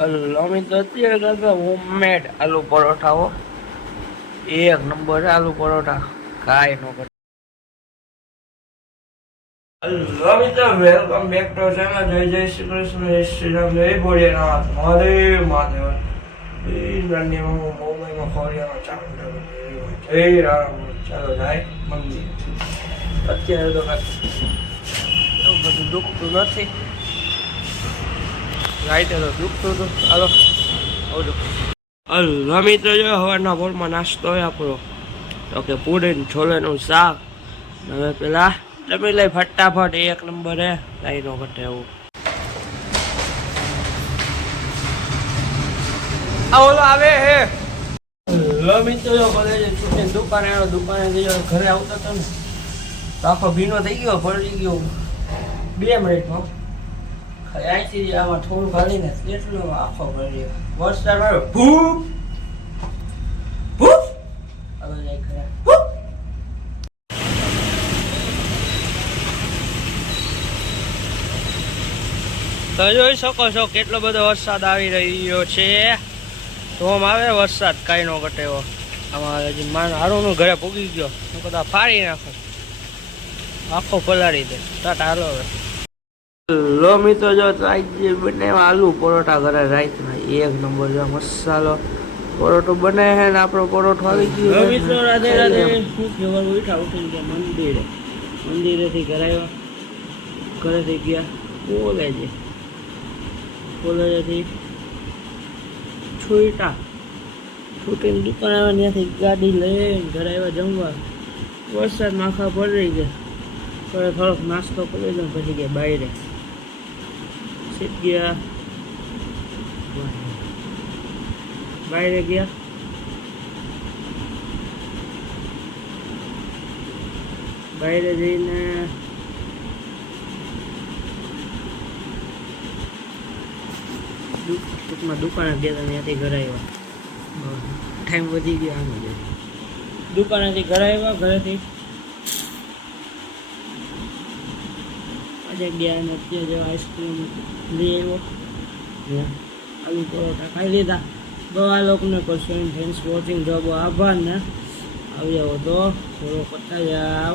અમે તો અત્યારે કરતા હોમમેડ આલુ પરોઠા હો, એક નંબર આલુ પરોઠા કાંઈ ન કરે. હેલો મિત્રો, વેલકમ બેક ટુ ચેનલ. જય જય શ્રી કૃષ્ણ, જય શ્રી રામ, જય ભોળેનાથ, મહાદેવ મહાદેવ. મુંબઈમાં ખોડિયામાં ચામુંડા, જય રામ. ચાલો જાય મંદિર. અત્યારે તો એવું બધું દુખતું નથી, રાઈતે તો દુખતું હતું. ચાલો આવજો. હલો મિત્રો, જો સવારના પોરમાં નાસ્તો હોય આપણો તો કે પૂરી છોલેનું શાક. હવે પેલા જમી લઈ ફટાફટ, એક નંબર હે, કઈ નો ઘટે એવું. ઓલો આવે હે. હલો મિત્રો, જો કોલેજ છૂટીને દુકાને આવ્યો. દુકાને ઘરે આવતો હતો ને તો આખો ભીનો થઈ ગયો, પડી ગયો 2 મિનિટમાં. અહીંથી આમાં થોડું ખાલીને એટલો આખો ભરી વરસાદ આવ્યો. ભૂપ ભૂપ હવે જાય ઘરે. તો જોઈ શકો છો કેટલો બધો વરસાદ આવી રહ્યો છે. ધોમ આવે વરસાદ, કાંઈ નો ઘટે એવો. આમાં હજી માન હારુંનું ઘરે પૂગી ગયો, બધા ફાડી નાખો, આખો પલાળી દે. ટાટા હાલો હવે. લો મિત્રો, જો રાઈત બને આલુ પરોઠા ઘરે રાઈતના એક નંબર. જો મસાલો પરોઠો બને છે ને આપણો પરોઠો આવી ગયો. મિત્રો રાધે રાધે. ઉઠીને ગયા મંદિરે. મંદિરેથી ઘરે આવ્યા, ઘરેથી ગયા કોલેજે. કોલેજેથી છૂટીને દુકાન આવ્યા, ત્યાંથી ગાડી લઈને ઘરે આવ્યા જમવા. વરસાદમાં આખા પડી ગયા. ઘરે થોડોક નાસ્તો કરી દો, પછી ગયા બહાર. ગયા બહાર ગયા. બહાર જઈને ટૂંકમાં દુકાને ગયા, ત્યાંથી ઘરે આવ્યા. ટાઈમ વધી ગયો. આમ દુકાનેથી ઘરે આવ્યા, ઘરેથી ગયા અને અત્યારે જેવા આઈસ્ક્રીમ લઈ આવ્યો, આલુ પરોઠા ખાઈ લીધા. આ લોકોને કરશો એમ. Thanks for watching. જો બહુ આભાર ને આવી જાવ તો થોડો કરતા જાવ.